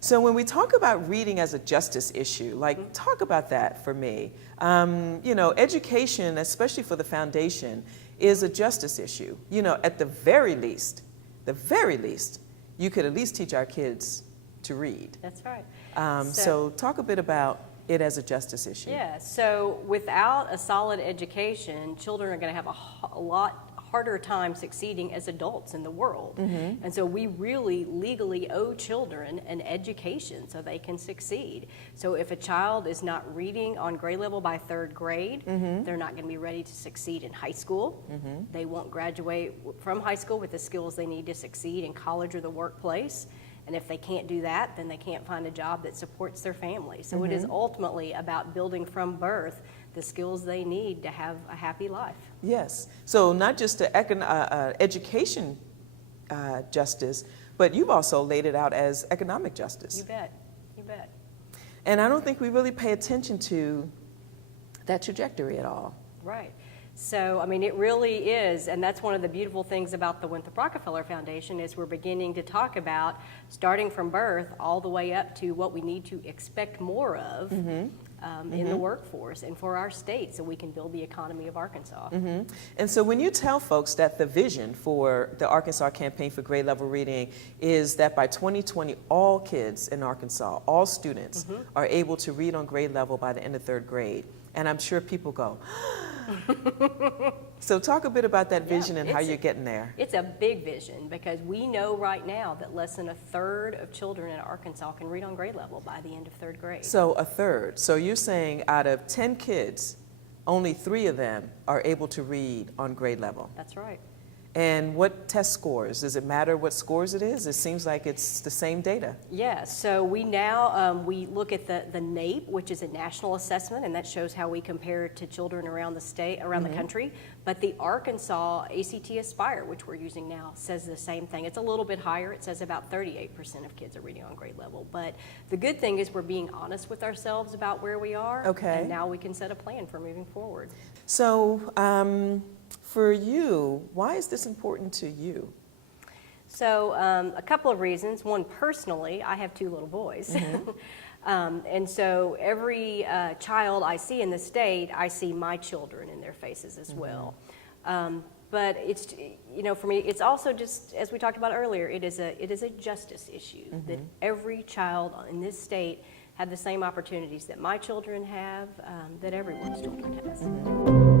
So when we talk about reading as a justice issue, like talk about that for me. You know, education, especially for the foundation, is a justice issue. You know, at the very least, you could at least teach our kids to read. That's right. So talk a bit about it as a justice issue. Yeah, so without a solid education, children are going to have a lot harder time succeeding as adults in the world. And so we really legally owe children an education so they can succeed. So if a child is not reading on grade level by 3rd grade, they're not going to be ready to succeed in high school. They won't graduate from high school with the skills they need to succeed in college or the workplace. And if they can't do that, then they can't find a job that supports their family. So it is ultimately about building from birth the skills they need to have a happy life. Yes. So not just the education justice, but you've also laid it out as economic justice. You bet. You bet. And I don't think we really pay attention to that trajectory at all. Right. So, I mean, it really is, and that's one of the beautiful things about the Winthrop Rockefeller Foundation is we're beginning to talk about starting from birth all the way up to what we need to expect more of in the workforce and for our state so we can build the economy of Arkansas. And so when you tell folks that the vision for the Arkansas Campaign for Grade Level Reading is that by 2020, all kids in Arkansas, all students are able to read on grade level by the end of 3rd grade, and I'm sure people go, So talk a bit about that vision and how you're getting there. It's a big vision because we know right now that less than 1/3 of children in Arkansas can read on grade level by the end of 3rd grade. So 1/3. So you're saying out of 10 kids, only 3 of them are able to read on grade level. That's right. And what test scores? Does it matter what scores it is? It seems like it's the same data. Yeah, so we now, we look at the NAEP, which is a national assessment, and that shows how we compare to children around the state, around the country. But the Arkansas ACT Aspire, which we're using now, says the same thing. It's a little bit higher. It says about 38% of kids are reading on grade level. But the good thing is we're being honest with ourselves about where we are. Okay. And now we can set a plan for moving forward. So for you, why is this important to you? So a couple of reasons. One, personally, I have 2 little boys. And so every child I see in the state, I see my children in their faces as well. But it's, you know, for me, it's also just, as we talked about earlier, it is a justice issue that every child in this state have the same opportunities that my children have, that everyone's children has.